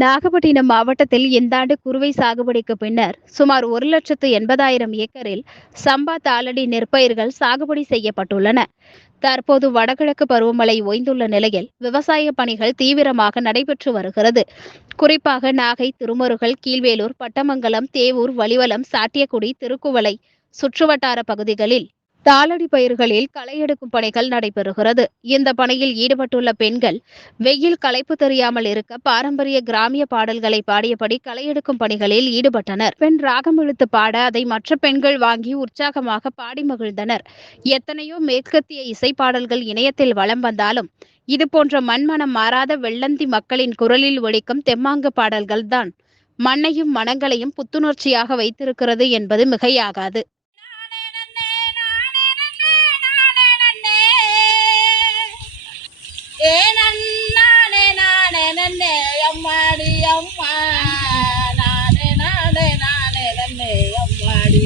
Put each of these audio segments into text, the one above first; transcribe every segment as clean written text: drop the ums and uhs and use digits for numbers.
நாகப்பட்டினம் மாவட்டத்தில் இந்த ஆண்டு குறுவை சாகுபடிக்கு பின்னர் சுமார் 1,80,000 ஏக்கரில் சம்பா தாளடி நெற்பயிர்கள் சாகுபடி செய்யப்பட்டுள்ளன. தற்போது வடகிழக்கு பருவமழை ஓய்ந்துள்ள நிலையில் விவசாய பணிகள் தீவிரமாக நடைபெற்று வருகிறது. குறிப்பாக நாகை, திருமருகல், கீழ்வேலூர், பட்டமங்கலம், தேவூர், வலிவலம், சாட்டியக்குடி, திருக்குவளை சுற்றுவட்டார பகுதிகளில் தாளடி பயிர்களில் களை எடுக்கும் பணிகள் நடைபெறுகிறது. இந்த பணியில் ஈடுபட்டுள்ள பெண்கள் வெயில் களைப்பு தெரியாமல் இருக்க பாரம்பரிய கிராமிய பாடல்களை பாடியபடி களை எடுக்கும் பணிகளில் ஈடுபட்டனர். பெண் ராகம் இழுத்து பாட அதை மற்ற பெண்கள் வாங்கி உற்சாகமாக பாடி மகிழ்ந்தனர். எத்தனையோ மேற்கத்திய இசை பாடல்கள் இணையத்தில் வலம் வந்தாலும் இதுபோன்ற மண்மனம் மாறாத வெள்ளந்தி மக்களின் குரலில் ஒலிக்கும் தெம்மாங்கு பாடல்கள்தான் மண்ணையும் மனங்களையும் புத்துணர்ச்சியாக வைத்திருக்கிறது என்பது மிகையாகாது. அம்மாடி அம்மா நானே நானே நானே நன்னே அம்மாடி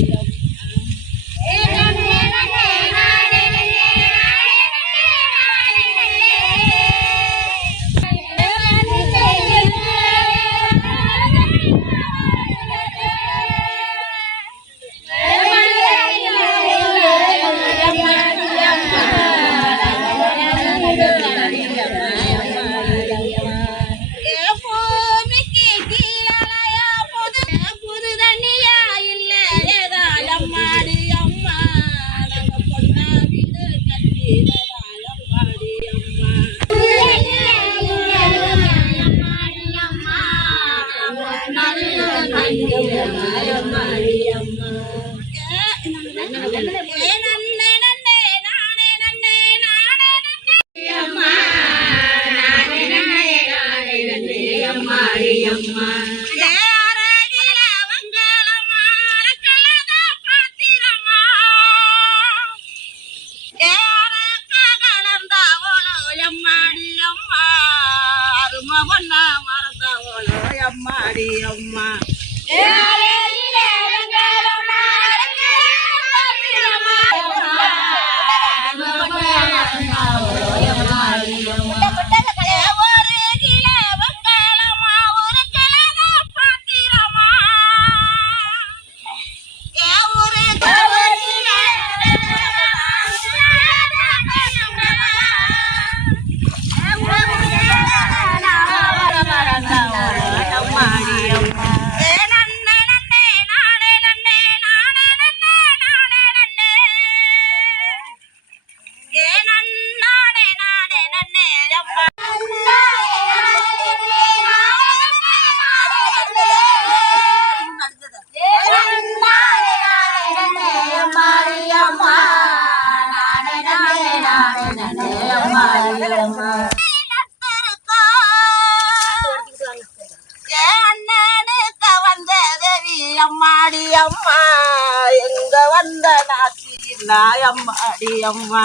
அம்மாடி அம்மா அம்மாடி அம்மா எங்க வந்த நாச்சி அம்மாடி அம்மா